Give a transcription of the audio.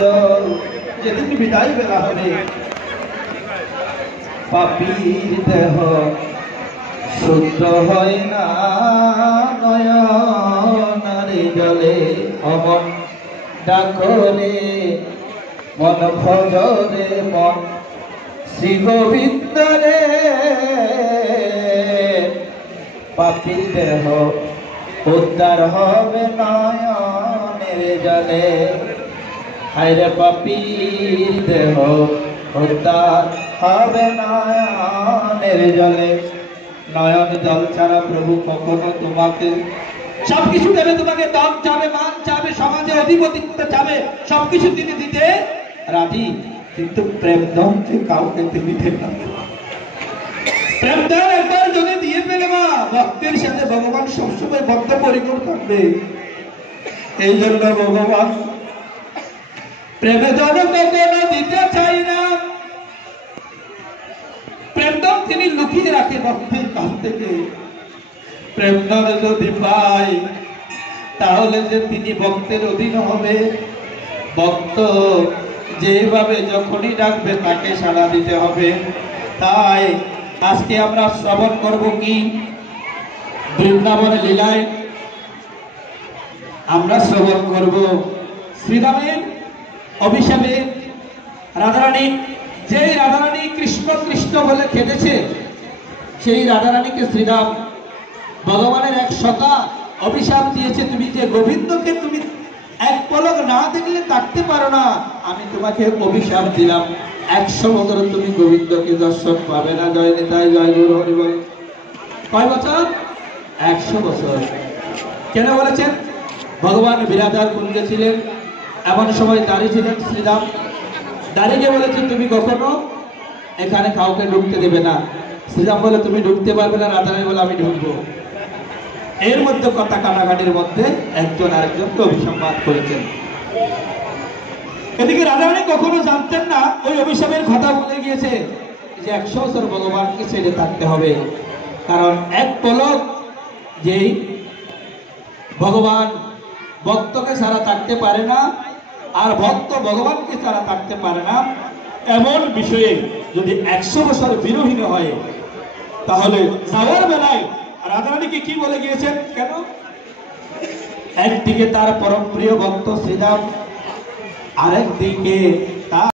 জল যেদিন বিদায় বেলা হবে পাপীর দেহ শুদ্ধ হয় না নয়নার জলে অমন ডাকরে মন ভজরে মন শ্রী গোবিন্দরে পাপীর দেহ উদ্ধার হবে নয়নের জলে হায়রে পাপীর দেহ উদ্ধার হবে নয়নের জলে নয়ন জল ছাড়া প্রভু কখনো তোমাকে সবকিছু দেবে, তোমাকে দাম চাবে, মান চাবে, সমাজে অধিপতিত্ব চাবে, সবকিছু তিনি দিতে রাজি, কিন্তু প্রেম দমকে কাউকে তিনি দেন না। প্রেম দান একবার যদি দিয়ে পেলে মা ভক্তের সাথে ভগবান সবসময় ভক্ত পরিকর থাকবে। এই জন্য ভগবান প্রেমে দান কখনো দিতে চাই না। প্রেম দান তিনি লুকিয়ে রাখে ভক্তের কাছ থেকে। প্রেম দান যদি পায় তাহলে যে তিনি ভক্তের অধীন হবে। ভক্ত যেভাবে যখনই ডাকবে তাকে সাড়া দিতে হবে। তাই আজকে আমরা শ্রবণ করব কি বৃন্দাবন লীলায় আমরা শ্রবণ করব শ্রীরামের অভিশাপে রাধারানী, যেই রাধারানী কৃষ্ণ কৃষ্ণ বলে খেতেছে সেই রাধারানীকে শ্রীরাম ভগবানের এক সখা অভিশাপ দিয়েছে, তুমি যে গোবিন্দকে তুমি এক পলক না দেখলে থাকতে পারো না, আমি তোমাকে অভিশাপ দিলাম 100 বছর তুমি গোবিন্দকে দর্শন পাবে না। জয় নিতাই জয় গুরু হরি বল। কয় বছর? 100 বছর। কেন বলেছেন? ভগবান বিরাজার কুঞ্জে ছিলেন, এমন সময় দাঁড়িয়ে ছিলেন শ্রীরাম। দাঁড়িয়ে বলেছেন তুমি কখনো এখানে কাউকে ঢুকতে দেবে না। শ্রীরাম বলে তুমি ঢুকতে পারবে না, রাধারানী বলে আমি ঢুকবো। এর মধ্যে কথা কাটাকাটির মধ্যে একজন আরেকজনকে অভিসম্পাদ করেছেন। এদিকে রাধারানী কখনো জানতেন না ওই অভিশাপের কথা বলে গিয়েছে যে 100 বছর ভগবানকে ছেড়ে থাকতে হবে। কারণ এক পলক যেই ভগবান ভক্তকে ছাড়া থাকতে পারে না, আর ভক্ত ভগবানকে ছাড়া থাকতে পারে না, এমন বিষয়ে যদি 100 বছর বিরোহীন হয় তাহলে যাওয়ার বেলায় রাধারানীকে কি বলে গিয়েছেন? কেন? একদিকে তার পরম প্রিয় ভক্ত শ্রীরাম, আরেকদিকে তার